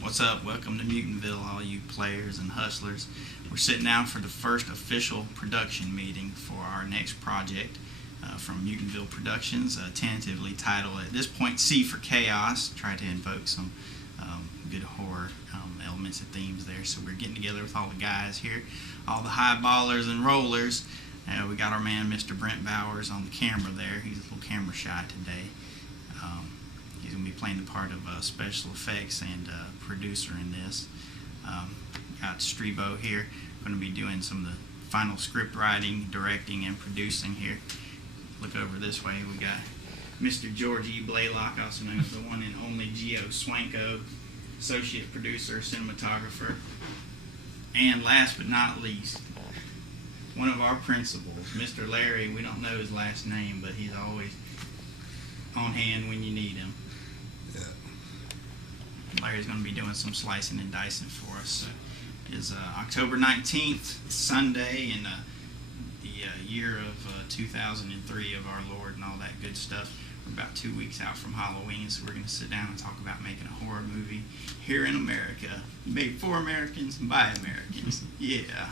What's up? Welcome to Mutantville, all you players and hustlers. We're sitting down for the first official production meeting for our next project from Mutantville Productions, tentatively titled at this point C for Chaos. Try to invoke some good horror elements and themes there. So we're getting together with all the guys here, all the high ballers and rollers. We got our man Mr. Brent Bowers on the camera there. He's a little camera shy today. He's going to be playing the part of special effects and producer in this. Got Strebo here, going to be doing some of the final script writing, directing, and producing here. Look over this way, we got Mr. George E. Blaylock, also known as the one and only Gio Swanko, associate producer, cinematographer. And last but not least, one of our principals, Mr. Larry. We don't know his last name, but he's always on hand when you need him. Larry's going to be doing some slicing and dicing for us. It's October 19th, Sunday, in the year of 2003 of our Lord and all that good stuff. We're about 2 weeks out from Halloween, so we're going to sit down and talk about making a horror movie here in America, made for Americans by Americans. Yeah.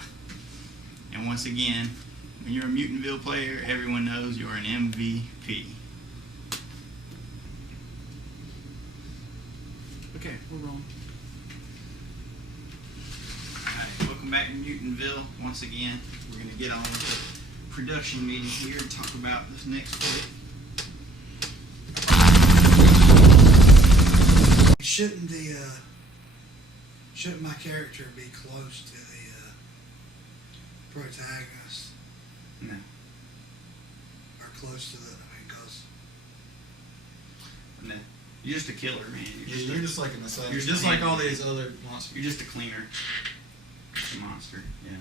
And once again, when you're a Mutantville player, everyone knows you're an MVP. Okay, we're wrong. Alright, welcome back to Mutantville. Once again, we're going to get on with the production meeting here and talk about this next flick. Shouldn't my character be close to the protagonist? No. Or close to the, cause No. You're just a killer, man. You're just like an assassin. You're Just like all these other monsters. You're just a cleaner. Just a monster, yeah.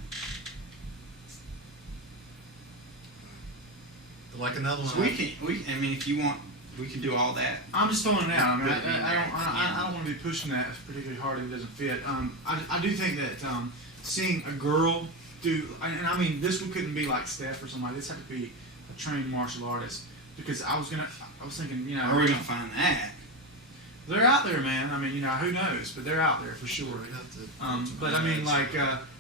Like another one. So I mean, if you want, we can do all that. I'm just throwing it out. I mean, Put it in there. I don't want to be pushing that particularly hard if it doesn't fit. I do think that seeing a girl do, and I mean, this one couldn't be like Steph or somebody. This had to be a trained martial artist, because I was thinking, you know, Where are we going to find that? they're out there, man. I mean, you know, who knows? But they're out there for sure. But I mean, like,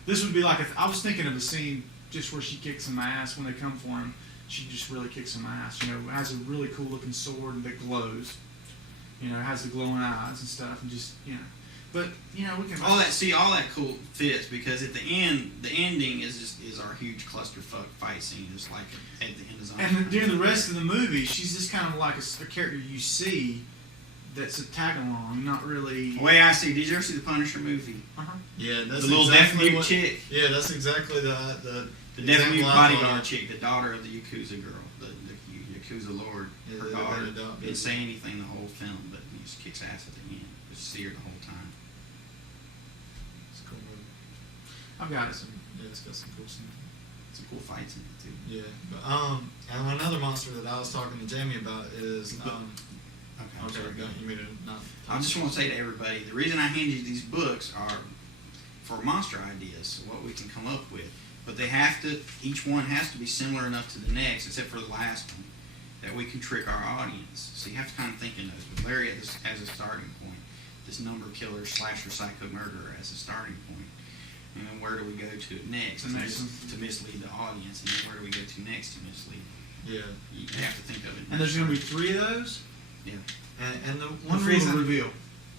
this would be like, I was thinking of a scene just where she kicks some ass when they come for him. She just really kicks some ass. You know, has a really cool looking sword that glows. You know, has the glowing eyes and stuff, and just, you know. But you know, we can All that cool fits, because at the end, the ending is our huge clusterfuck fight scene, just like at the end of Zombie. And during the rest of the movie, she's just kind of like a character you see that's a tag along, not really. The way I see, did you ever see the Punisher movie? Yeah, that's The little exactly deaf mute what, chick. Yeah, that's exactly the deaf example mute I thought bodyguard of. chick, the daughter of the Yakuza girl, the Yakuza lord. Yeah, Her they daughter adopted. didn't say anything the whole film, but he just kicks ass at the end. Just see her the whole time. It's a cool movie. I've got it. Yeah, it's got some cool scenes. Some cool fights in it too. Yeah, but and another monster that I was talking to Jamie about is Okay, I'm okay, sorry. go. You made it not. I just want to say to everybody, the reason I hand you these books are for monster ideas, what we can come up with. But they have to, each one has to be similar enough to the next, except for the last one, that we can trick our audience. So you have to kind of think in those. With Larry as a starting point, this number killer, slasher, psycho murderer as a starting point. And then where do we go to next The next one. to mislead the audience? And then where do we go to next to mislead? Yeah, You have to think of it. And there's going to be 3 of those. Yeah. and the One one reason reveal.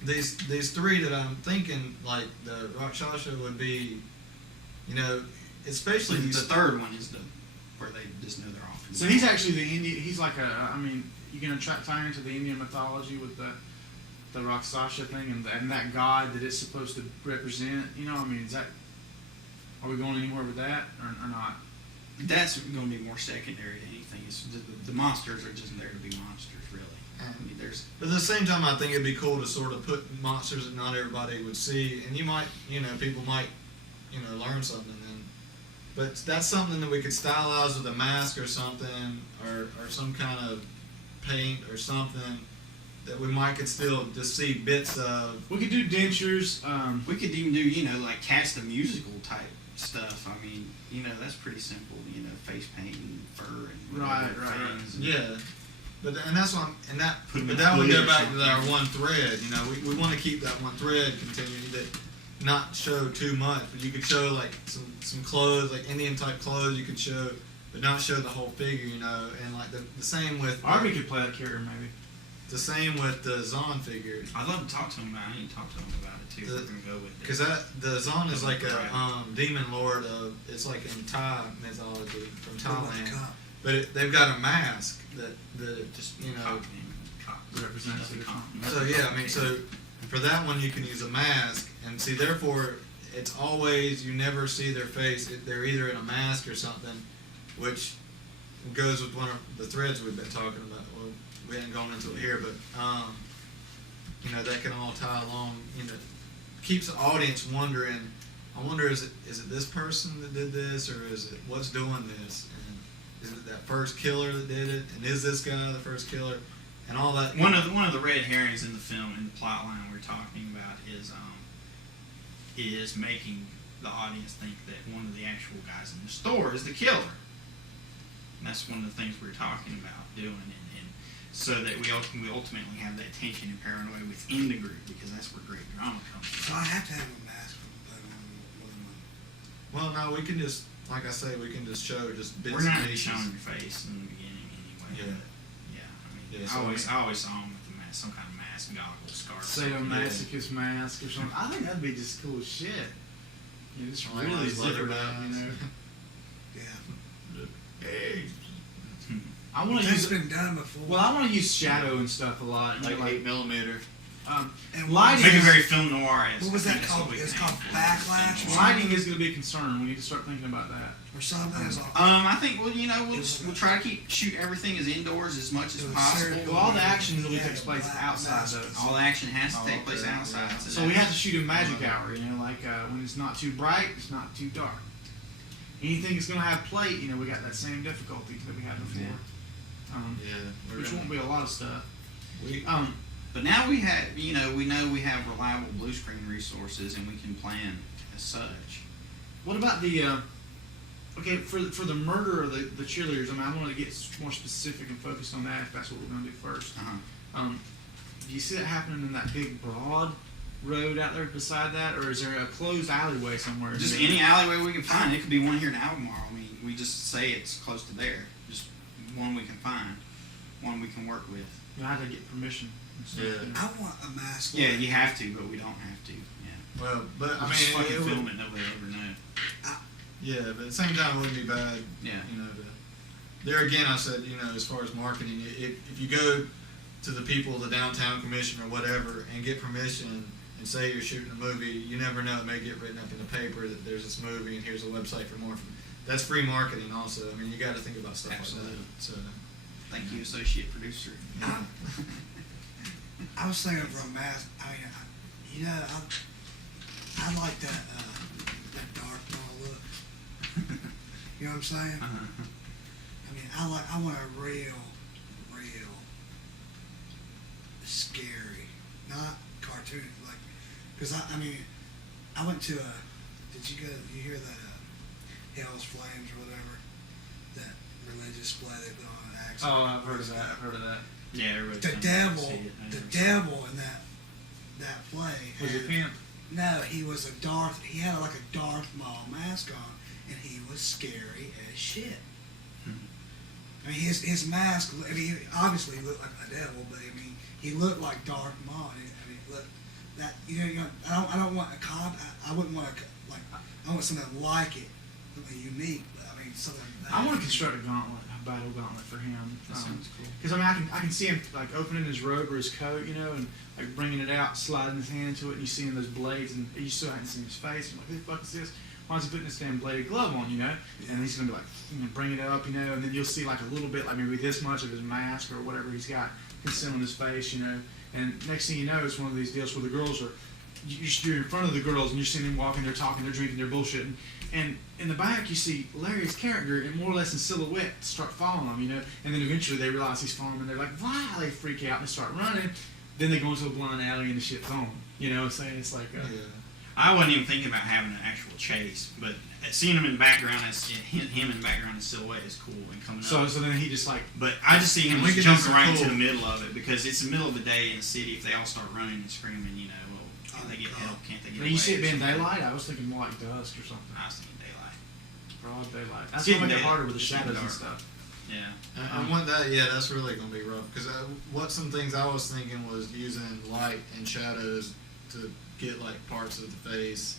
these 3 that I'm thinking, like the Rakshasa would be, you know, especially The these. third one is where they just know they're off. So he's actually the Indian. He's like I mean, you're going to tie into the Indian mythology with the Rakshasa thing and that god that it's supposed to represent. You know, I mean, are we going anywhere with that or not? That's going to be more secondary than anything. It's the monsters are just there to be monsters, really. I mean, there's But at the same time, I think it'd be cool to sort of put monsters that not everybody would see, and you might, you know, people might, you know, learn something. And but that's something that we could stylize with a mask or something, or some kind of paint or something that we might could still just see bits of. We could do dentures. we could even do, you know, like Cats the musical type stuff. I mean, you know, that's pretty simple. You know, face paint and fur and Right, whatever right, right. things and Yeah. and that's why, Put 'em but in that a would hoodie go or back to something. our one thread. You know, we want to keep that one thread continuing, that not show too much, but you could show like some clothes, like Indian type clothes. You could show, but not show the whole figure. You know, and like the same with Arby could play that character maybe. the same with the Zahn figure. I'd love to talk to him about it. I need to talk to him about it too. The- If we're gonna go with it. Because the Zahn is like a Right. demon lord of, it's like in Thai mythology from What about the Thailand. cop? But they've got a mask that Just you know. copy him. Represents Nothing the cop- So yeah, I mean, so for that one you can use a mask, and see, therefore it's always, you never see their face. They're either in a mask or something, which goes with one of the threads we've been talking about. Well, we haven't gone into it here, but you know, that can all tie along. You know, keeps the audience wondering. I wonder, is it this person that did this, or is it what's doing this? And is it that first killer that did it? And is this guy the first killer? And all that. One of the red herrings in the film, in the plot line we're talking about, is making the audience think that one of the actual guys in the store is the killer. And that's one of the things we're talking about doing, and so that we ultimately have that tension and paranoia within the group, because that's where great drama comes So from. I have to have a mask when I'm playing Well, no, we can just, like I say, we can just show just bits We're not and going to be pieces. showing your face in the beginning anyway. Yeah. But yeah. I mean, Yeah, I so always saw him with the mask, some kind of mask, goggles, scarf. Sadomasochist mask or something. I think that'd be just cool as shit. You just Like really those leather zippered up, you bands. know. Yeah. Hey. I want to That's use. been done before. Well, I want to use shadow and stuff a lot. You know, Like 8mm. and lighting- Make it very film noir-esque. What was I that think that's called? we It's can called aim for. Backlash or lighting is going to be a concern. We need to start thinking about that. or something. It's all, I think we'll try to shoot everything as indoors as much as It was possible. serial- Well, all the action really Yeah, takes place black outside, mask. though. All the action has to Oh, take place okay, outside. yeah. So we have to shoot in magic hour, you know, like when it's not too bright, it's not too dark. Anything that's going to have plate, you know, we got that same difficulty that we had before. Yeah. Which won't be a lot of stuff. We, But now we know we have reliable blue screen resources, and we can plan as such. What about the okay for the murder of the cheerleaders? I mean, I want to get more specific and focused on that if that's what we're going to do first. Uh-huh. Do you see that happening in that big broad road out there beside that, or is there a closed alleyway somewhere? Just any alleyway we can find. It could be one here in Albemarle. I mean, we just say it's close to there. Just one we can find, one we can work with. You had to get permission. And stuff, Yeah. you know. I want a mask. Yeah, like- you have to, but we don't have to. Yeah. well, but I We'll just mean, fucking it would- film it. Nobody will ever know. yeah, but at the same time, it wouldn't be bad. Yeah. You know, there again, I said, you know, as far as marketing, if you go to the people, the downtown commission or whatever, and get permission and say you're shooting a movie, you never know, it may get written up in the paper that there's this movie and here's a website for more. That's free marketing also. I mean, you got to think about stuff Absolutely. like that. So, Thank you, associate producer. yeah. I was thinking for a mask. I mean, you know, I like that dark ball look. You know what I'm saying? Uh-huh. I mean, I want a real scary, not cartoon. Like, because I mean, I went to did you hear that Hell's Flames or whatever, that religious play they put on an accident? Oh, I've heard of that. I've heard of that. Yeah, everybody. The devil, in that play. Was he had- pimp? No, he was he had like a Darth Maul mask on, and he was scary as shit. I mean, his mask, I mean, obviously he looked like a devil, but I mean, he looked like Darth Maul. I mean, look, that, you know, I don't want a cop, I wouldn't want I want something like it, something unique, but I mean, something like that. I want to construct a battle gauntlet for him. That sounds cool. Because I mean, I can see him like opening his robe or his coat, you know, and like bringing it out, sliding his hand to it, and you seeing those blades, and you still haven't seen his face. I'm like, who the fuck is this? Why is he putting this damn bladed glove on, you know? And he's gonna be like, you know, bring it up, you know, and then you'll see like a little bit, like maybe this much of his mask or whatever he's got concealing his face, you know. And next thing you know, it's one of these deals where the girls are, you're in front of the girls and you're seeing them walking, they're talking, they're drinking, they're bullshitting. And in the back, you see Larry's character, and more or less in silhouette, start following him, you know. And then eventually they realize he's following them, and they're like, wow, they freak out and they start running. Then they go into a blind alley and the shit's on, you know. So it's like, Yeah. I wasn't even thinking about having an actual chase, but seeing him in the background, him in the background in silhouette is cool and coming So up. then he just like. But I just see him We just could do jumping some right cool- into the middle of it because it's the middle of the day in the city. If they all start running and screaming, you know, well, can they get help? Can't they get But away? you see it or being something? daylight. I was thinking more like dusk or something. I was thinking daylight. Broad daylight. That's getting gonna make it dead. harder with the It's getting shadows and dark. stuff. Yeah. I want that. Yeah, that's really gonna be rough. Because what some things I was thinking was using light and shadows to get like parts of the face,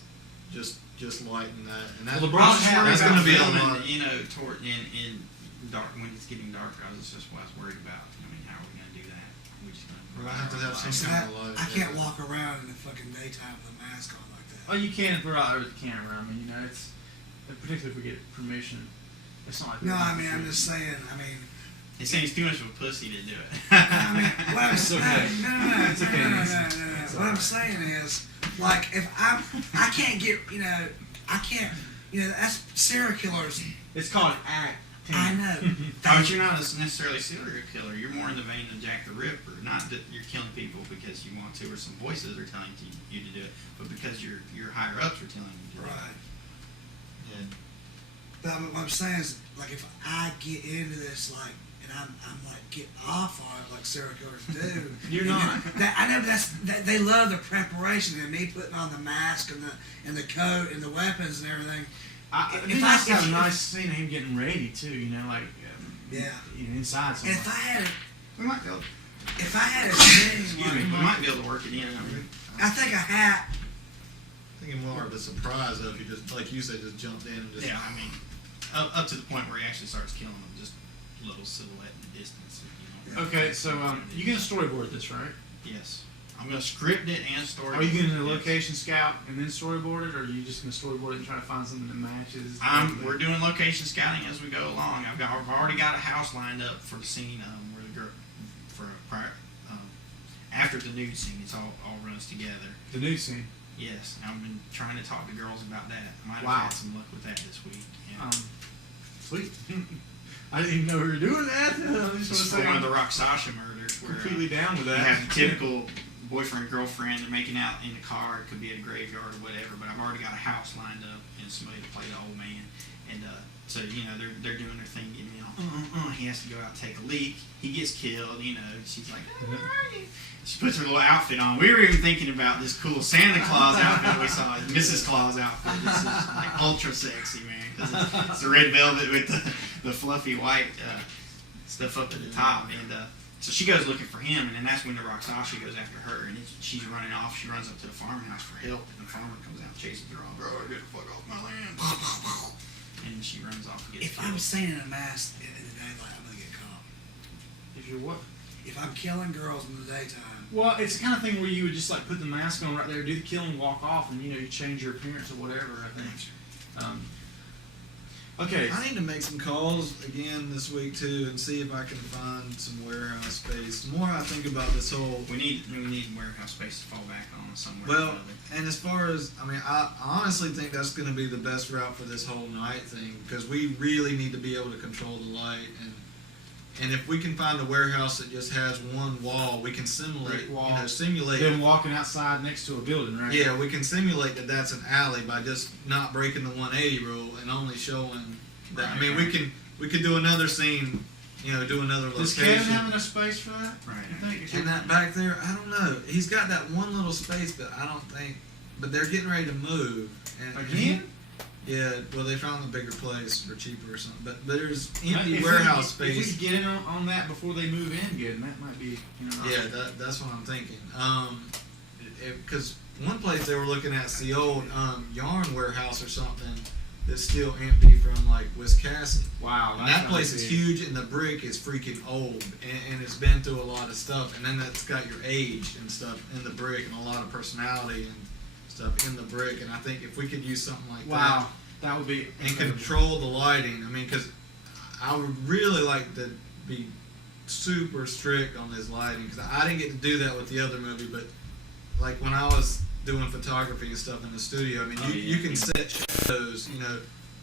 just lighten that. And that, Well, the broad hat- that's That's gonna gonna be a filming, lot. you know, toward in dark when it's getting darker. That's just what I was worried about. I mean, how are we gonna do that? We just gonna We're gonna have to have some So kind that, of light. I can't walk around in the fucking daytime with a mask on like that. Oh, you can throw out the camera. I mean, you know, it's particularly if we get permission. It's not like No, we're I not mean, I'm free. just saying. I mean, It seems too much of a pussy to do it. I mean, what I'm It's okay. no, It's okay, no. It's What I'm alright. saying is, like, if I can't get, you know, I can't, you know, that's serial killers. It's called act. I know. Oh, but you're not necessarily a serial killer. You're more in the vein of Jack the Ripper. Not that you're killing people because you want to, or some voices are telling you to do it, but because your higher ups are telling you to do it. Right. Yeah. But what I'm saying is, like, if I get into this, like, and I'm like getting off on it, like serial killers do. You're and not. I know they love the preparation and me putting on the mask and the coat and the weapons and everything. It'd be If nice to I- have a if- nice scene of him getting ready too. You know, like Yeah. you know, inside And somewhere. if I had, We might be able. if I had a scene, Excuse me. We like, might be able to work it in. I mean, I think a hat. Thinking more of a surprise though, if you just like you said, just jumped in and just. yeah, I mean, up to the point where he actually starts killing them, just a little silhouette in the distance. You know. Okay, so you gonna storyboard this, right? Yes, I'm gonna script it and story. Are you going to Yes. location scout and then storyboard it, or are you just going to storyboard it and try to find something that matches? We're doing location scouting as we go along. I've already got a house lined up for the scene where the girl after the nude scene. It's all runs together. the nude scene. Yes, I've been trying to talk to girls about that. Might have Wow. had some luck with that this week. Yeah. Sweet. I didn't even know we were doing that. I just want This to is say for one of the I'm Rock Sasha murders where completely down with you that. have the typical boyfriend girlfriend. They're making out in a car. It could be at a graveyard or whatever. But I've already got a house lined up and somebody to play the old man. And so you know they're doing their thing, getting me all. He has to go out and take a leak. He gets killed. You know, she's like, where are you? She puts her little outfit on. We were even thinking about this cool Santa Claus outfit we saw, Mrs. Claus outfit. This is like ultra sexy, man. 'Cause it's the red velvet with the fluffy white stuff up at the top. And so she goes looking for him, and then that's when the Roxasha goes after her. And she's running off. She runs up to the farmhouse for help, and the farmer comes out and chases her off. Bro, get the fuck off my land. And she runs off and gets If killed. I'm seen in a mask in the daylight, I'm gonna get caught. If you're what? If I'm killing girls in the daytime, Well, it's the kind of thing where you would just like put the mask on right there, do the killing, walk off, and you know you change your appearance or whatever. I think. Okay. I need to make some calls again this week too, and see if I can find some warehouse space. The more I think about this whole, We need warehouse space to fall back on somewhere. or well, another. and as far as I honestly think that's going to be the best route for this whole night thing, because we really need to be able to control the light, and if we can find a warehouse that just has one wall, we can simulate, Brick wall. simulate. Been walking outside next to a building, right? Yeah, we can simulate that that's an alley by just not breaking the 180 rule and only showing that. I mean, we could do another scene, do another Does location. Kevin have enough space for that? Right. You think? And that back there, I don't know. He's got that one little space, but I don't think. But they're getting ready to move. And Again? Yeah. Well, they found a bigger place for cheaper or something. But there's empty If warehouse we, If space. we get in on that before they move in, good, and that might be, Yeah, that's what I'm thinking. Because one place they were looking at is the old yarn warehouse or something that's still empty from like Wisconsin. Wow. And that place is huge, and the brick is freaking old, and it's been through a lot of stuff. And then that's got your age and stuff in the brick, and a lot of personality and stuff in the brick. And I think if we could use something like Wow, that would be that and incredible. control the lighting, I mean, because I would really like to be super strict on this lighting, because I didn't get to do that with the other movie, but like when I was doing photography and stuff in the studio, I mean, you can set shadows, and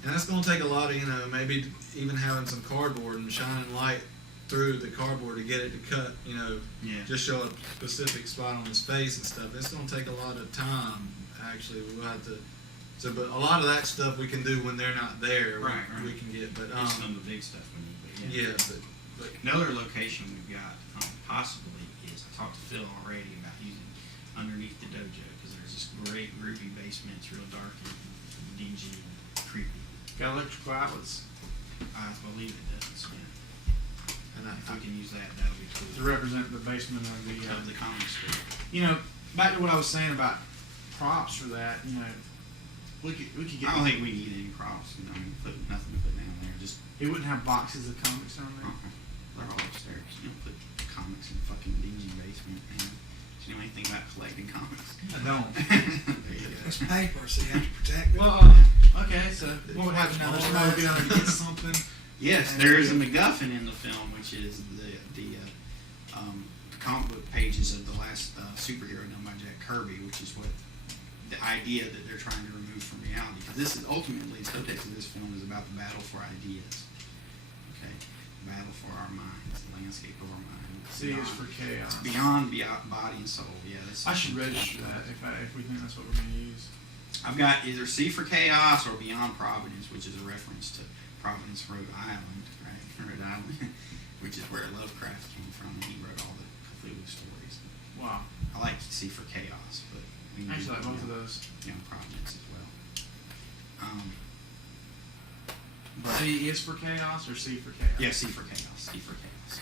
that's going to take a lot of, maybe even having some cardboard and shining light through the cardboard to get it to cut, Yeah. just show a specific spot on his face and stuff. It's going to take a lot of time actually. We'll have to. So, but a lot of that stuff we can do when they're not there. Right, We right. can get, but Just some of the big stuff we need. But yeah, but Another location we've got possibly is, I talked to Phil already about using underneath the dojo, because there's this great groovy basement. It's real dark and dingy and creepy. Got electrical outlets I believe it does. Yeah. and If we can use that, that would be to cool. represent the basement of Of the comic strip. you know, back to what I was saying about props for that. You know, we could get. I don't think we need any props. I mean, nothing to put down there. Just He wouldn't have boxes of comics on there. they're all upstairs. You don't put comics in the fucking dingy basement, man. Do you know anything about collecting comics? I don't. There you go. It's paper, so you have to protect it. Well, okay. So what would happen now? There's no go down and get something. Yes, there is a MacGuffin in the film, which is the comic book pages of the last superhero done by Jack Kirby, which is what the idea that they're trying to remove from reality. Because this is ultimately, the subtext of this film is about the battle for ideas. Okay, the battle for our minds, the landscape of our mind. C is for chaos. It's beyond body and soul. Yeah, that's. I should register that if we think that's what we're going to use. I've got either C for Chaos or Beyond Providence, which is a reference to Providence, Rhode Island, right? Rhode Island, which is where Lovecraft came from, and he wrote all the Cthulhu stories. Wow. I like C for Chaos, but we need Actually, I like both of those. Beyond Providence as well. But C is for chaos or C for chaos? yeah, C for Chaos. C for Chaos.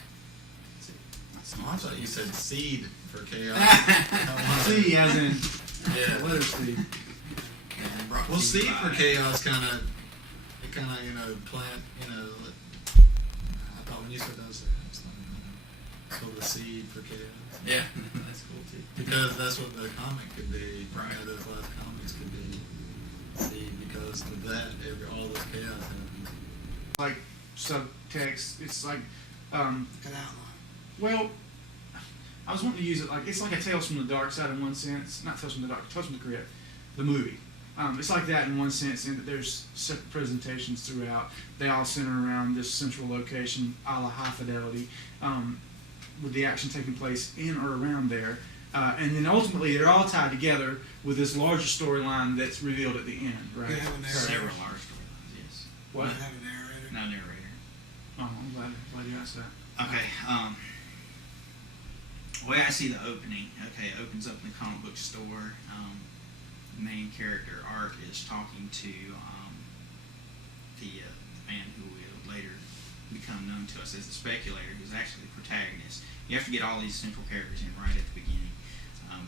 That's it. Not C I for thought you Chaos. said seed for chaos. C as in Yeah. letter C. And brought Well, to you seed by- for chaos kind of plant, I thought when you said that, I was like, so the seed for chaos. Yeah, that's cool too. Because that's what the comic could be. Right. You know, those last comics could be seed because of that, all this chaos happens. Like subtext. It's like, An outline. well, I was wanting to use it like it's like a Tales from the Dark Side in one sense. Not Tales from the Dark, Tales from the Crypt, the movie. It's like that in one sense, in that there's separate presentations throughout. They all center around this central location, a la High Fidelity, with the action taking place in or around there. And then ultimately, they're all tied together with this larger storyline that's revealed at the end, right? You have a narrator. Several large storylines, yes. What? You have a narrator. No narrator. Oh, I'm glad you asked that. Okay, the way I see the opening, okay, it opens up in the comic book store. The main character, Art, is talking to the man who will later become known to us as the Speculator, who's actually the protagonist. You have to get all these central characters in right at the beginning.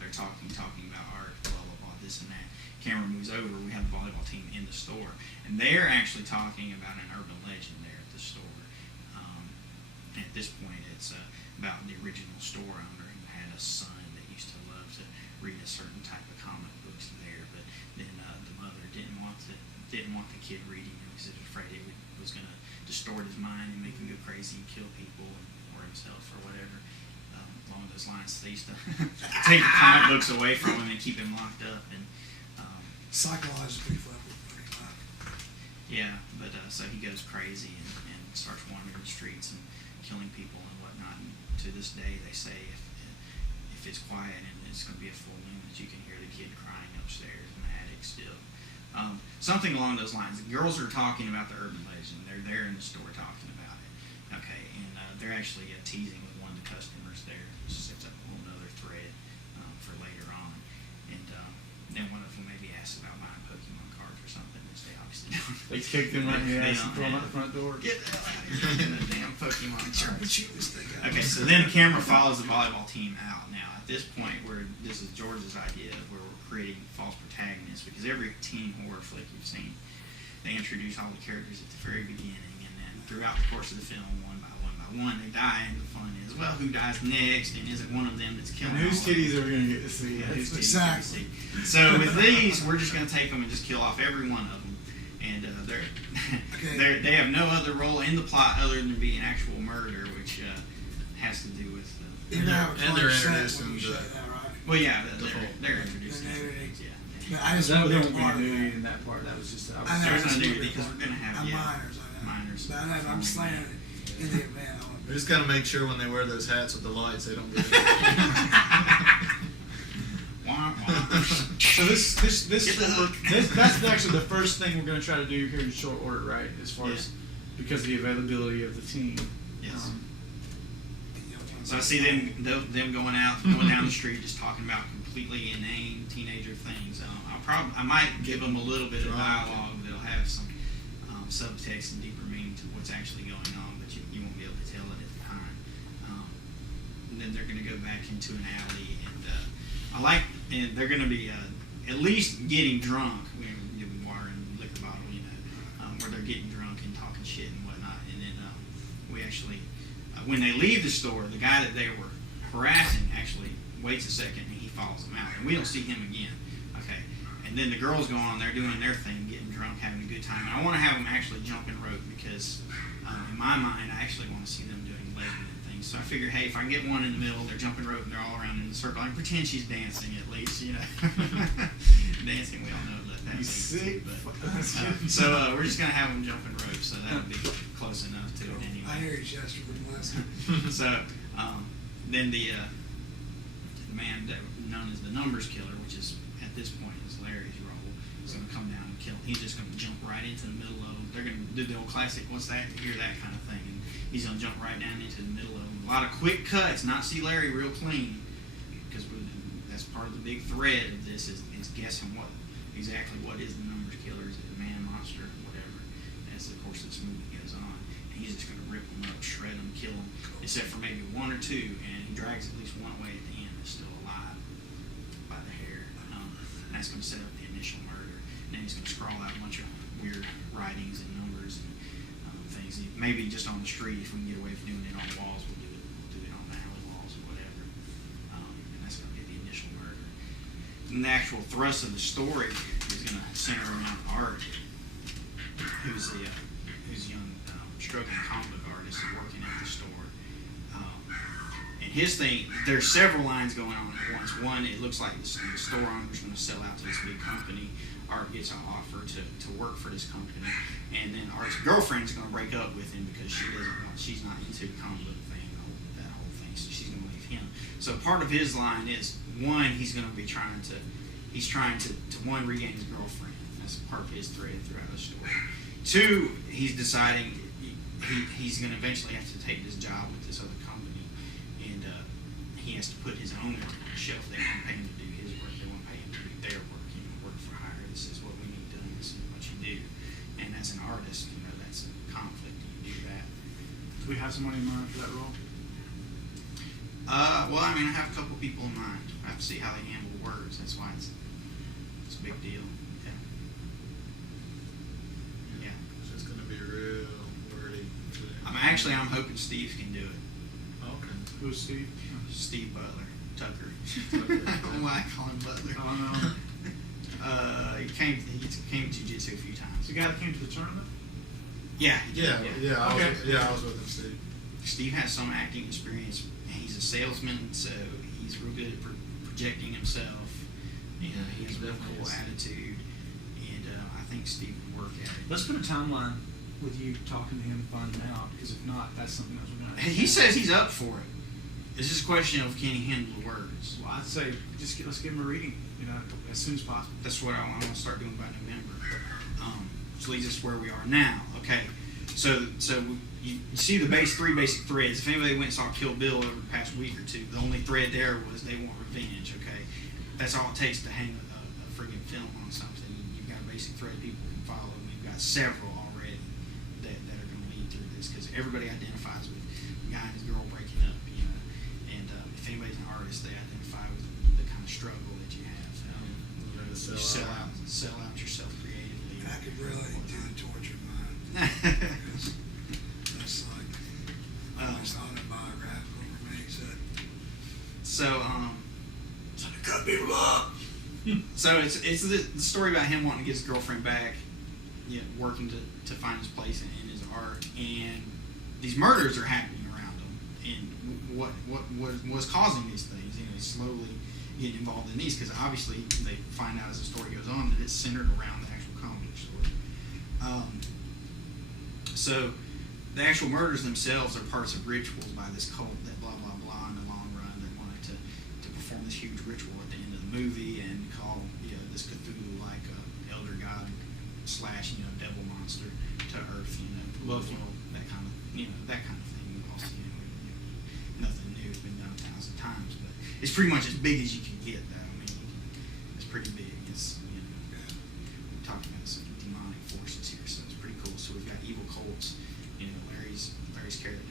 They're talking about Art, blah, blah, blah, this and that. Camera moves over, we have the volleyball team in the store. And they're actually talking about an urban legend there at the store. And at this point, it's about the original store owner who had a son that used to love to read a certain type of comic books there, but then the mother didn't want the kid reading them because it was afraid it was going to distort his mind and make him go crazy and kill people or himself or whatever. Along those lines, they used to take the comic books away from him and keep him locked up. And Psychologically fucking pretty much. yeah, but so he goes crazy and starts wandering the streets and killing people and whatnot. And to this day, they say if it's quiet and it's going to be a full moon, that you can hear the kid crying upstairs in the attic still. Something along those lines. The girls are talking about the urban legend. They're there in the store talking about it. Okay, and they're actually teasing with one of the customers there, which sets up a whole other thread for later on. And then one of them maybe asks about buying Pokemon cards or something, which they obviously don't. They kicked him right in the They ass don't and threw him out have. the front door. Get the hell out of here, getting the damn Pokemon Sure, cards. but you was thinking. Okay, so then the camera follows the volleyball team out. Now, at this point, this is George's idea, where we're creating false protagonists, because every teen horror flick you've seen, they introduce all the characters at the very beginning, and then throughout the course of the film, one by one, they die, and the fun is, well, who dies next, and is it one of them that's killing And whose all of them? titties are we going to get to see? Yeah, whose titties Exactly. you can see. So with these, we're just going to take them and just kill off every one of them, and Okay. they have no other role in the plot other than being actual murder, which has to do with. You're gonna have a And they're close set introduced when you into- say that, right? Well, yeah, The whole- they're introducing the it. nudity. Yeah. But I just That want was to be part of nudity that. in that part. That was just. I know. There's that's no what nudity we're because we're going to have minors, I know. minors. But I'm saying in the event. I want We just gotta make sure when they wear those hats with the lights, they don't get. Wah, wah. So this Get the hook. that's actually the first thing we're going to try to do here in short order, right? As far Yeah. as because of the availability of the team. Yes. You know, So I see them going down the street, just talking about completely inane teenager things. I might give them a little bit of dialogue that'll have some subtext and deeper meaning to what's actually going on, but you won't be able to tell it at the time. And then they're going to go back into an alley, and they're going to be at least getting drunk. We give them water and liquor bottle, where they're getting drunk and talking shit and whatnot. And then we actually, when they leave the store, the guy that they were harassing actually waits a second and he follows them out, and we don't see him again. Okay, and then the girls go on, they're doing their thing, getting drunk, having a good time. And I want to have them actually jumping rope because in my mind, I actually want to see them doing legging and things. So I figure, hey, if I can get one in the middle, they're jumping rope and they're all around in the circle, I can pretend she's dancing at least, Dancing, we all know that You that's sick. so we're just gonna have them jumping rope, so that'll be close enough to it anyway. I hear you, Chester, from last night. So then the man known as the numbers killer, which is at this point is Larry's role, is going to come down and kill. He's just going to jump right into the middle of them. They're going to do the old classic, what's that? Hear that kind of thing. And he's going to jump right down into the middle of them. A lot of quick cuts, not see Larry real clean, because that's part of the big thread of this is guessing exactly what is the numbers killer. Is it a man, monster, whatever, as the course of this movie goes on. And he's just going to rip them up, shred them, kill them, except for maybe one or two, and he drags at least one away at the end that's still alive by the hair. And that's going to set up the initial murder. And then he's going to scrawl out a bunch of weird writings and numbers and things. Maybe just on the street, if we can get away from doing it on walls, we'll do it on the alley walls or whatever. And that's going to be the initial murder. And the actual thrust of the story is going to center around Art, who's a young struggling comic book artist working at the store. And his thing, there's several lines going on at once. One, it looks like the store owner's going to sell out to this big company. Art gets an offer to work for this company, and then Art's girlfriend's going to break up with him because she's not into the comic book thing, that whole thing. So she's going to leave him. So part of his line is one, he's trying to one, regain his girlfriend. That's part of his thread throughout the story. Two, he's deciding he's going to eventually have to take this job with this other company, and he has to put his own work on the shelf. They won't pay him to do his work. They won't pay him to do their work. Work for hire. This is what we need done. This is what you do. And as an artist, that's a conflict. You do that. Do we have somebody in mind for that role? Well, I have a couple people in mind. I have to see how they handle words. That's why it's a big deal. Yeah. So it's going to be real wordy. I'm hoping Steve can do it. Okay. Who's Steve? Steve Butler, Tucker. Tucker. I don't know why I call him Butler. I don't know. He came to jiu-jitsu a few times. The guy that came to the tournament? Yeah. Yeah. Okay. I was with him, Steve. Steve has some acting experience. He's a salesman, so he's real good at projecting himself. He has a real cool attitude, and I think Steve would work at it. Let's put a timeline with you talking to him and finding out, because if not, that's something else we're going to have to He says he's up for it. It's just a question of can he handle the words. Well, I'd say let's give him a reading, as soon as possible. That's what I want to start doing by November. Which leads us where we are now. Okay, so you see the three basic threads. If anybody went and saw Kill Bill over the past week or two, the only thread there was they want revenge. Okay, that's all it takes to hang a friggin' film on something. You've got a basic thread people can follow, and we've got several already that are going to lead through this because everybody identifies with a guy and his girl breaking up, And if anybody's an artist, they identify with the kind of struggle that you have. You sell out yourself creatively. I could really do the torture mine. That's like almost autobiographical for me. So to cut people up. So it's the story about him wanting to get his girlfriend back, working to find his place in his art, and these murders are happening around him. And what was causing these things? He's slowly getting involved in these because obviously they find out as the story goes on that it's centered around the actual comic book story. So the actual murders themselves are parts of rituals by this cult that blah blah blah in the long run. They wanted to perform this huge ritual at the end of the movie and call It's pretty much as big as you can get, though. I mean, it's pretty big. It's, we're talking about some demonic forces here, so it's pretty cool. So we've got evil cults. Larry's character,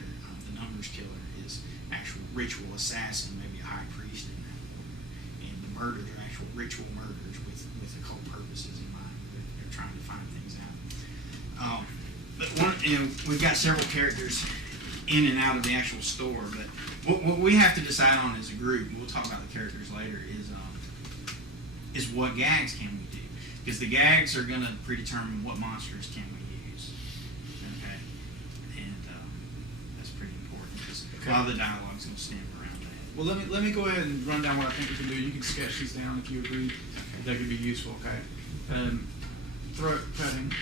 the Numbers Killer, is actual ritual assassin, maybe a high priest in that order. And the murders are actual ritual murders with occult purposes in mind. They're trying to find things out. But we've got several characters in and out of the actual store, but what we have to decide on as a group, and we'll talk about the characters later, is what gags can we do? Because the gags are going to predetermine what monsters can we use. Okay? And that's pretty important, because a lot of the dialogue's going to stem around that. Well, let me go ahead and run down what I think we can do. You can sketch these down if you agree. That could be useful. Okay. Throat cutting.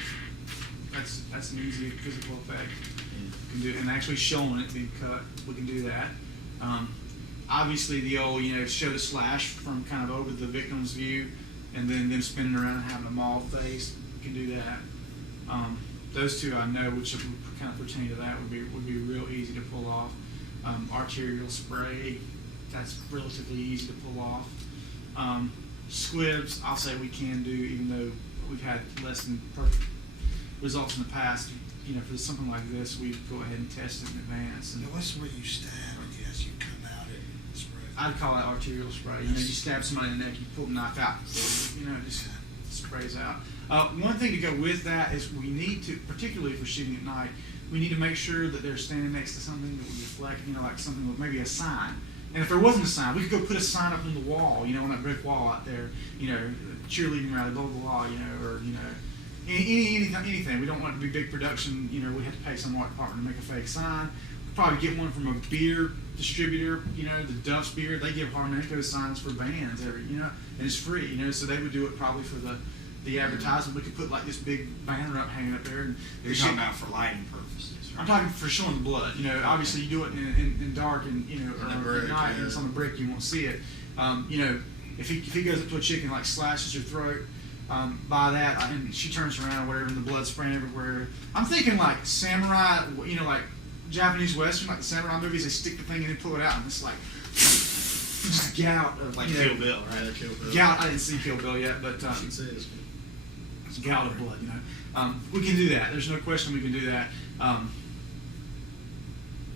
That's an easy physical effect. Can do, and actually showing it being cut, we can do that. Obviously, the old, show the slash from kind of over the victim's view, and then them spinning around and having a mauled face, we can do that. Those two I know, which would kind of pertain to that, would be real easy to pull off. Arterial spray, that's relatively easy to pull off. Squibs, I'll say we can do, even though we've had less than perfect results in the past. For something like this, we go ahead and test it in advance. And What's where you stab and yes, you come out it spray? I'd call that arterial spray. You stab somebody in the neck, you pull the knife out. It just sprays out. One thing to go with that is we need to, particularly if we're shooting at night, we need to make sure that they're standing next to something that would reflect, like something with maybe a sign. And if there wasn't a sign, we could go put a sign up on the wall, on that brick wall out there, cheerleading rally, blah, blah, blah, or anything. We don't want it to be big production. We have to pay some art department to make a fake sign. We'll probably get one from a beer distributor. The Duff's Beer. They give Harmonico signs for bands and it's free. So they would do it probably for the advertisement. We could put like this big banner up, hanging up there. And You're talking about for lighting purposes, right? I'm talking for showing the blood. Obviously you do it in dark and or at night, and it's on the brick. You won't see it. If he goes up to a chick and like slashes her throat. By that, and she turns around or whatever, and the blood's spraying everywhere. I'm thinking like samurai, like Japanese Western, like the samurai movies, they stick the thing in and pull it out, and it's like just gout of like Kill Bill, right? Yeah, Kill Bill. Gout. I didn't see Kill Bill yet, but it's gout of blood. We can do that. There's no question we can do that. I'll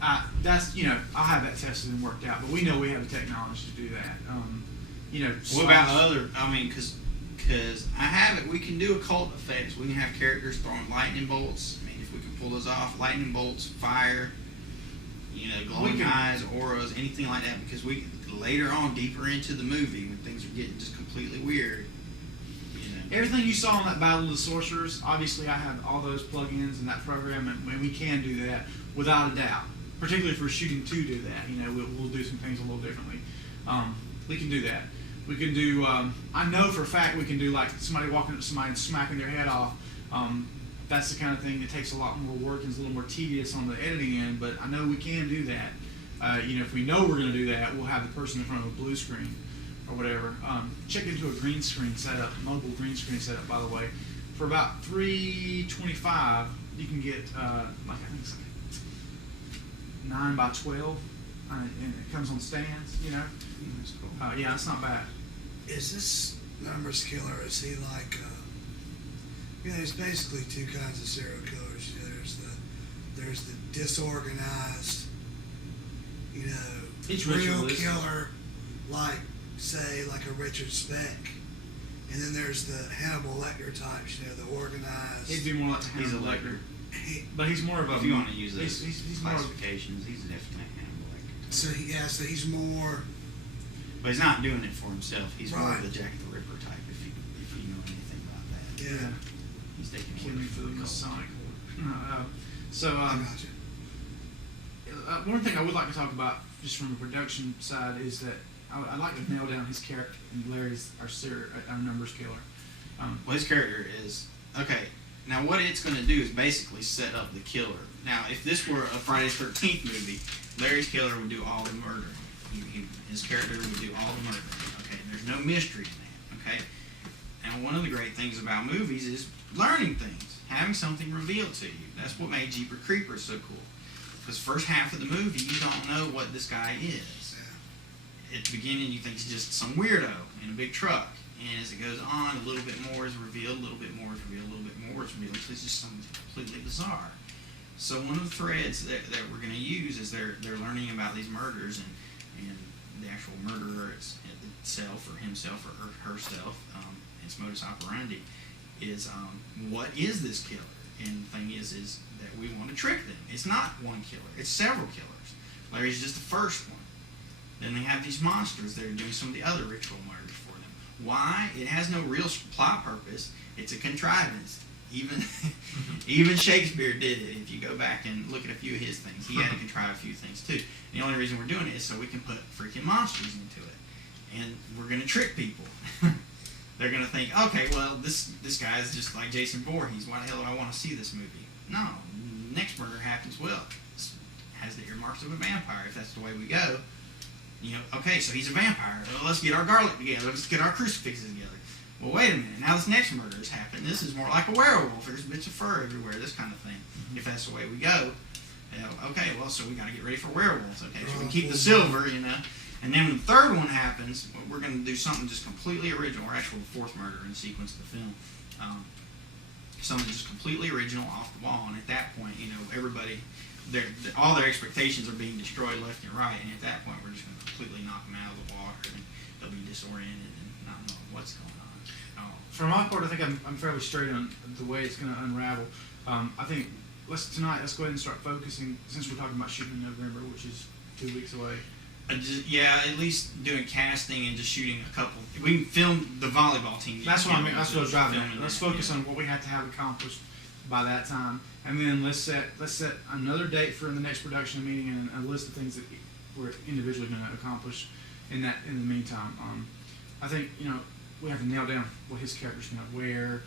have that tested and worked out, but we know we have the technology to do that. What about other? Because I have it, we can do occult effects. We can have characters throwing lightning bolts. If we can pull those off, lightning bolts, fire, glowing eyes, auras, anything like that. Because we later on, deeper into the movie, when things are getting just completely weird. Everything you saw in that Battle of the Sorcerers, obviously I have all those plugins in that program, and we can do that without a doubt. Particularly if we're shooting to do that, we'll do some things a little differently. We can do that. We can do, I know for a fact we can do like somebody walking up to somebody and smacking their head off. That's the kind of thing that takes a lot more work and is a little more tedious on the editing end, but I know we can do that. If we know we're going to do that, we'll have the person in front of a blue screen or whatever. Check into a green screen setup, mobile green screen setup, by the way. For about $325, you can get, I think it's like 9 by 12, and it comes on stands, That's cool. Yeah, it's not bad. Is this Numbers Killer, is he like, there's basically two kinds of serial killers. There's the disorganized, It's real ritualistic. killer, like, say, like a Richard Speck. And then there's the Hannibal Lecter types, the organized. He'd be more like He's a Hannibal Lecter. But he's more of a. If you want to use those he's more of, classifications, he's definitely a Hannibal Lecter. So he's more. But he's not doing it for himself. He's more Right. of the Jack the Ripper type, if you know anything about that. Yeah. He's taking killing orders for the from the Masonic cult. order. I gotcha. One thing I would like to talk about, just from the production side, is that I'd like to nail down his character. And Larry's our Numbers Killer. Well, his character is okay. Now, what it's going to do is basically set up the killer. Now, if this were a Friday the 13th movie, Larry's killer would do all the murdering. His character would do all the murdering. Okay, there's no mystery in that. Okay, and one of the great things about movies is learning things, having something revealed to you. That's what made Jeepers Creepers so cool. Because first half of the movie, you don't know what this guy is. at the beginning you think he's just some weirdo in a big truck, and as it goes on, a little bit more is revealed, a little bit more is revealed, a little bit more is revealed. It's just something completely bizarre. So one of the threads that we're going to use is they're learning about these murders and the actual murderer itself, or himself, or herself, its modus operandi is what is this killer? And the thing is that we want to trick them. It's not one killer; it's several killers. Larry's just the first one. Then they have these monsters that are doing some of the other ritual murders for them. Why? It has no real plot purpose. It's a contrivance. Even Shakespeare did it. If you go back and look at a few of his things, he had to contrive a few things too. The only reason we're doing it is so we can put freaking monsters into it, and we're going to trick people. They're going to think, okay, well, this guy is just like Jason Voorhees. Why the hell do I want to see this movie? No, next murder happens. Well, it has the earmarks of a vampire. If that's the way we go, okay, so he's a vampire. Well, let's get our garlic together. Let's get our crucifixes together. Well, wait a minute. Now this next murder has happened. This is more like a werewolf. There's bits of fur everywhere. This kind of thing. If that's the way we go, okay. Well, so we got to get ready for werewolves. Okay, so we keep the silver, And then when the third one happens, we're going to do something just completely original, or actually the fourth murder in the sequence of the film. Something just completely original, off the wall. And at that point, everybody, all their expectations are being destroyed left and right. And at that point, we're just going to completely knock them out of the water, and they'll be disoriented and not know what's going on. For my part, I think I'm fairly straight on the way it's going to unravel. I think let's go ahead and start focusing, since we're talking about shooting in November, which is 2 weeks away. At least doing casting and just shooting a couple. We can film the volleyball team. That's what I mean. That's what I was driving at. Let's focus on what we have to have accomplished by that time, and then let's set another date for the next production meeting and a list of things that we're individually going to accomplish in the meantime. I think we have to nail down what his character's going to wear,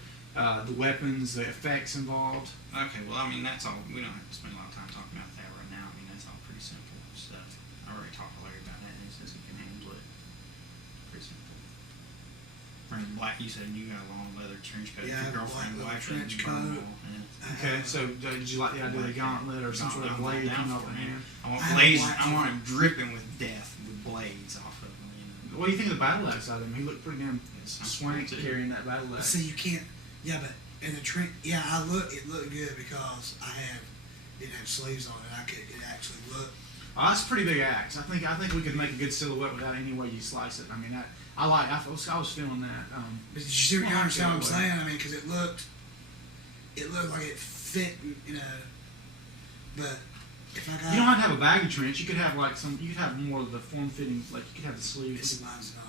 the weapons, the effects involved. Okay, well, I mean, that's all. We don't have to spend a lot of time talking about that right now. I mean, that's all pretty simple stuff. I already talked to Larry about that, and he says he can handle it. Pretty simple. Wearing black, you said you got a long leather trench coat. Yeah, Your girlfriend black black trench coat. Okay, so did you like the idea of a gauntlet or some sort of blade coming off the hand? I want him dripping with death, with blades off of him. What do you think of the battle axe out of him? He looked pretty damn swank carrying that battle But axe. see, you can't. Yeah, but in the trench, it looked good because didn't have sleeves on it. It actually looked. Oh, that's a pretty big axe. I think we could make a good silhouette without any way you slice it. I mean, I was feeling that. But did you understand what I'm saying? I mean, because it looked like it fit, But if I got, you don't have to have a baggy trench. You could have you could have more of the form-fitting. Like you could have the sleeves. mine's not.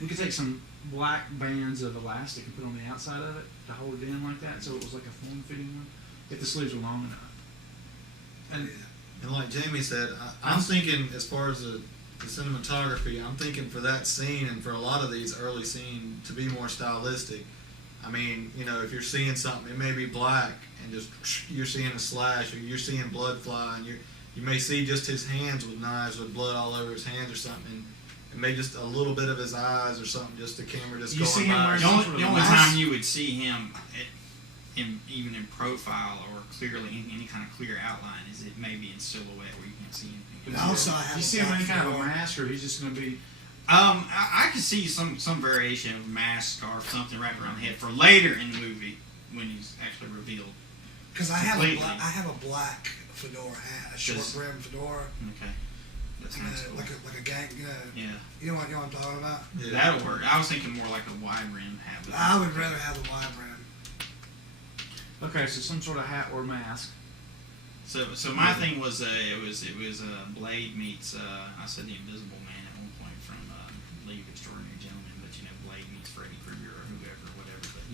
We could take some black bands of elastic and put on the outside of it to hold it in like that, so it was like a form-fitting one. If the sleeves were long enough. And like Jamie said, I'm thinking as far as the cinematography, I'm thinking for that scene and for a lot of these early scenes to be more stylistic. I mean, if you're seeing something, it may be black and just you're seeing a slash, or you're seeing blood fly, and you may see just his hands with knives with blood all over his hands or something. And maybe just a little bit of his eyes or something, just the camera just You going see him by. wearing The only time you would see him, even in profile or clearly in any kind of clear outline, is it maybe in silhouette where you can't see anything. But also, I have you a see him in any black kind of a fedora. mask, or he's just going to be. I could see some variation of mask, scarf, something wrapped around the head for later in the movie when he's actually revealed. Because I Completely. have a black fedora hat, a short Does- brim fedora, Okay, that sounds cool. like a gang. Yeah, You know what I'm talking about? Yeah. that'll work. I was thinking more like a wide rim hat. But I would rather have the wide brim. Okay, so some sort of hat or mask. So my thing was it was Blade meets I said the Invisible Man at one point from League of Extraordinary Gentlemen, but Blade meets Freddy Krueger or whatever. But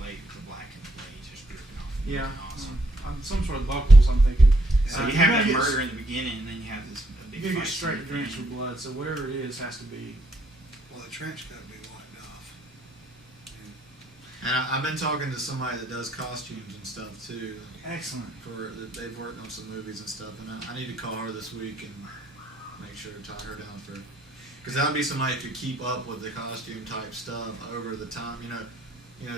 Blade with the black and the blades just ripping off. Yeah, Awesome. some sort of buckles. I'm thinking. So you you're have gonna that get- murder in the beginning, and then you have this big You're gonna fight get straight scene at the drenched end. with blood. So whatever it is has to be. Well, the trench coat would be wiped off. And I've been talking to somebody that does costumes and stuff too. Excellent. They've worked on some movies and stuff, and I need to call her this week and make sure to tie her down for, because that would be somebody who could keep up with the costume type stuff over the time,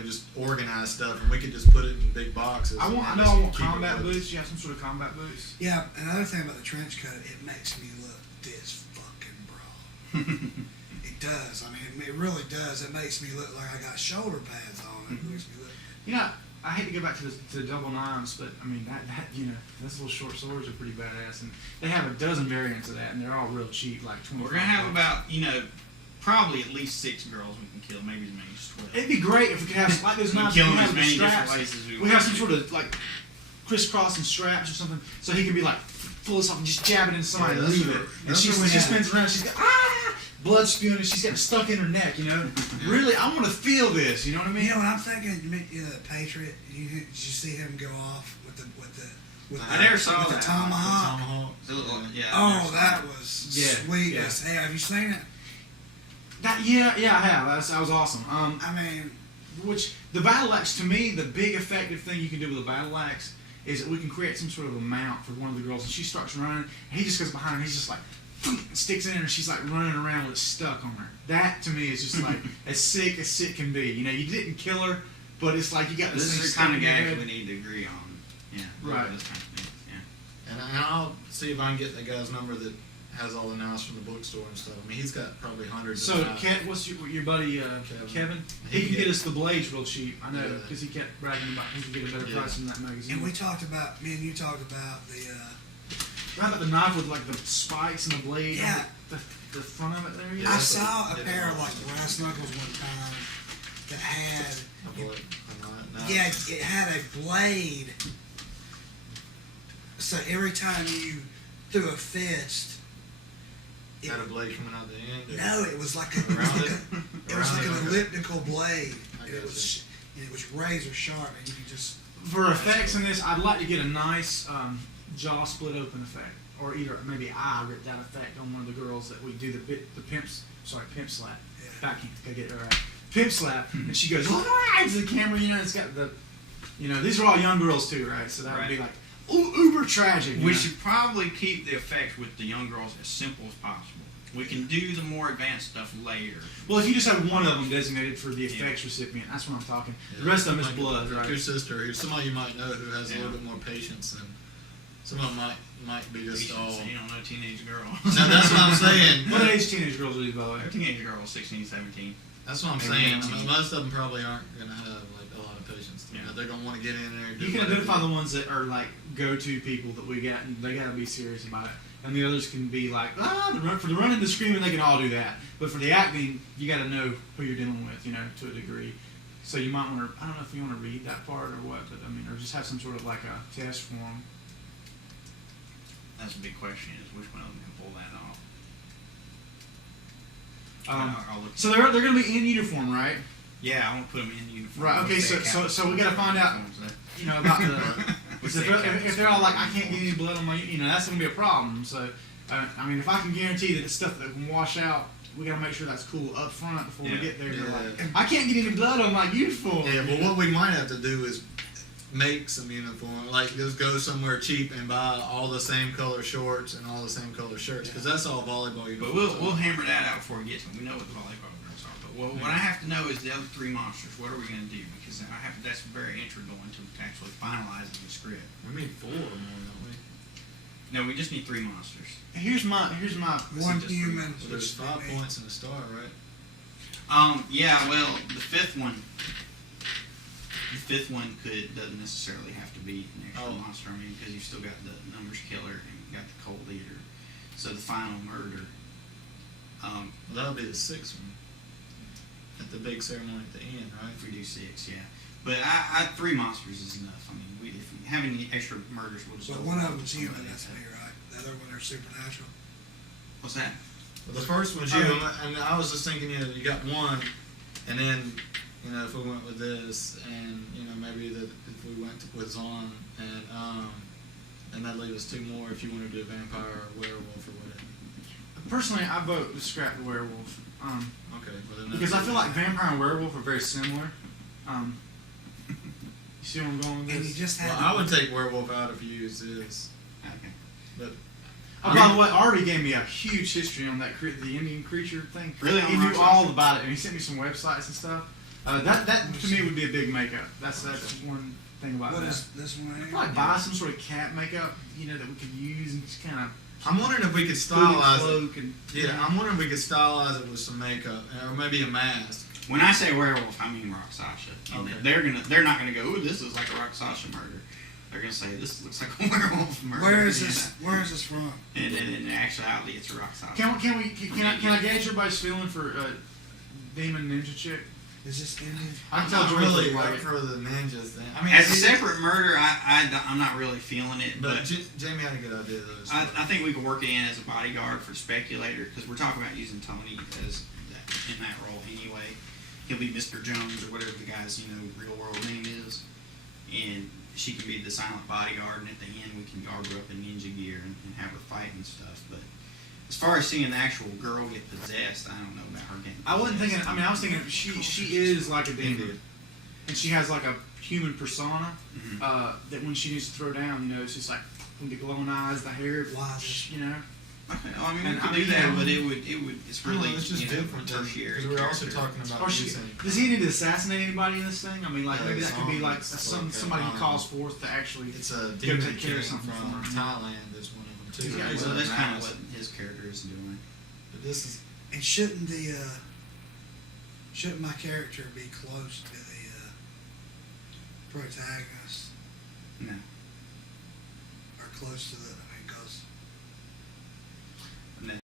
just organize stuff, and we could just put it in big boxes. I and want just keep it combat with us. boots. You have some sort of combat boots. Yeah, another thing about the trench coat, it makes me look this fucking It does. I mean, it really does. It makes me look like I got shoulder pads on. It makes me look. You know, I hate to go back to the double nines, but I mean that those little short swords are pretty badass, and they have a dozen variants of that, and they're all real cheap, like 20. We're gonna have about probably at least 6 girls we can kill, maybe as many as 12. It'd be great if we could have like those We knives. kill we them have as the many different straps. ways as we We want have some to. sort of like crisscrossing straps or something, so he can be like pull this off and just jab it into somebody Yeah, and that's leave what- it. And that's she, what when we she have. spins around, she's got blood spewing, and she's got it stuck in her neck. Really, I want to feel this. You know what I mean? You know what I'm thinking? The Patriot. Did you see him go off with I never saw with that. the tomahawk? Tomahawk. It's a little- yeah, Oh, that was Yeah, sweet. yeah. Hey, have you seen it? Yeah, I have. That was awesome. I mean, Which the battle axe, to me, the big effective thing you can do with a battle axe is that we can create some sort of a mount for one of the girls, and she starts running, and he just goes behind her, and he's just like, sticks in her, and she's like running around with it stuck on her. That to me is just like as sick can be. You didn't kill her, but it's like you got this This thing is the kind of stuck in your gags head. we need to agree on. Yeah. Right. This kind of thing. Yeah. And I'll see if I can get the guy's number that has all the knives from the bookstore and stuff. I mean, he's got probably hundreds So, of knives. what's your buddy Kevin? He can get us the blades real cheap. I know Yeah. because he kept bragging about he could get a better Yeah. price from that magazine. and me and you talked about the. How about the knife with like the spikes and the blade? Yeah. The front of it there. Yeah, I that's saw a what- pair of like brass knuckles one time that had. A bullet, a knife. Yeah, it had a blade. So every time you threw a fist, it, Had a blade coming out the end. no, it was like a, Around it? it was like Around an it, okay. elliptical blade. I And it gotcha. was it was razor sharp, and you could just. For effects in this, I'd like to get a nice jaw split open effect, or either maybe eye ripped out effect on one of the girls that we do the pimp slap. Yeah. Backhand, gotta get it right. Pimp slap, and she goes to the camera. It's got the, these are all young girls too, right? So that would be Right. like uber tragic. We should probably keep the effect with the young girls as simple as possible. We can do the more advanced stuff later. Well, if you just have one of them designated for the effects recipient, that's what I'm talking. The rest of them is Like blood, Your right? sister, or somebody you might know who has a Yeah. little bit more patience, and some of them might be just all. So you don't know teenage girl. No, that's what I'm saying. What age teenage girls are these, by the way? They're teenage girls, 16, 17. That's what I'm Maybe saying. 18. Most of them probably aren't gonna have like a lot of patience. Yeah. They're gonna want to get in there. And do You can whatever. identify the ones that are like go-to people that we got, and they gotta be serious about it. And the others can be like, for the running, the screaming, they can all do that. But for the acting, you gotta know who you're dealing with, to a degree. So you might want to, I don't know if you want to read that part or what, but or just have some sort of like a test form. That's a big question: is which one of them can pull that off? I'll look. So they're gonna be in uniform, right? Yeah, I want to put them in uniform. Right, okay, so we gotta find out, about the. If they're all like, I can't get any blood on my, that's gonna be a problem. So, if I can guarantee that it's stuff that can wash out, we gotta make sure that's cool up front before we Yeah. get there. They're Yeah. like, I can't get any blood on my uniform. Yeah, but what we might have to do is make some uniform. Like just go somewhere cheap and buy all the same color shorts and all the same color shirts, because that's all volleyball But uniforms. we'll hammer that out before we get to it. We know what the volleyball girls are. But what I have to know is the other 3 monsters. What are we going to do? Because that's very integral into actually finalizing the script. We need 4 or more, don't we? No, we just need 3 monsters. Here's my. One just human. Well, there's 5 which- points and a star, right? Yeah. Well, the fifth one doesn't necessarily have to be an extra Oh. monster. Because you've still got the numbers killer and you've got the cold eater. So the final murder. Well, that'll be the 6th one at the big ceremony at the end, right? If we do 6, yeah. But 3 monsters is enough. If we have any extra murders, we'll just. But one of them's human. That's me, right? The other one are supernatural. What's that? Well, the first one's you, and I was just thinking, you got one, and then, if we went with this, and maybe if we went with Zon, and that'd leave us 2 more if you wanted to do a vampire or werewolf or whatever. Personally, I vote to scrap the werewolf. Okay, well then Because I feel like vampire and werewolf are very similar. You see where I'm going with And you this? just had. Well, I would take werewolf out if you use this, Okay. but Oh, by the way, Artie gave me a huge history on that the Indian creature thing. Really? He knew all about it, and he sent me some websites and stuff. That to me would be a big makeup. That's one thing about What that. is this one? Probably buy some sort of cat makeup, that we could use and just kind of I'm wondering if we could hooded stylize it. cloak and Yeah, I'm wondering if we could stylize it with some makeup or maybe a mask. When I say werewolf, I mean Rock Sasha. And Okay. they're not gonna go, ooh, this looks like a Rock Sasha murder. They're gonna say this looks like a werewolf murder. Where is this? Where is this from? And in actuality, it's a Rock Sasha. Can I gauge everybody's feeling for Demon Ninja Chick? Is this Indian? I I'm can tell not George really like up it. for the ninja thing. I mean, As a it's- separate murder, I'm not really feeling it, but but Jamie had a good idea though. so- I think we could work it in as a bodyguard for Speculator because we're talking about using Tony as in that role anyway. He'll be Mr. Jones or whatever the guy's real world name is, and she can be the silent bodyguard. And at the end, we can guard her up in ninja gear and have her fight and stuff. But as far as seeing the actual girl get possessed, I don't know about her getting. I wasn't possessed. thinking. I mean, I was thinking she is like a demon, Indian. and she has like a human persona. Mhm. That when she needs to throw down, it's just like with the glowing eyes, the hair, Wise. Okay, well, I mean, we And could I do mean, that, yeah. but it would. It's I don't know, really it's just different tertiary. because we were also character. talking about Or she, using. does he need to assassinate anybody in this thing? I mean, like Yeah, maybe that could be like zombies, like, somebody he um, calls forth to actually. It's a Go demon take care of king something from for him. Thailand is one of them too. Yeah, Well, that's kind of Mask. what his character is doing. But this is And shouldn't my character be close to the protagonist No. or close to the?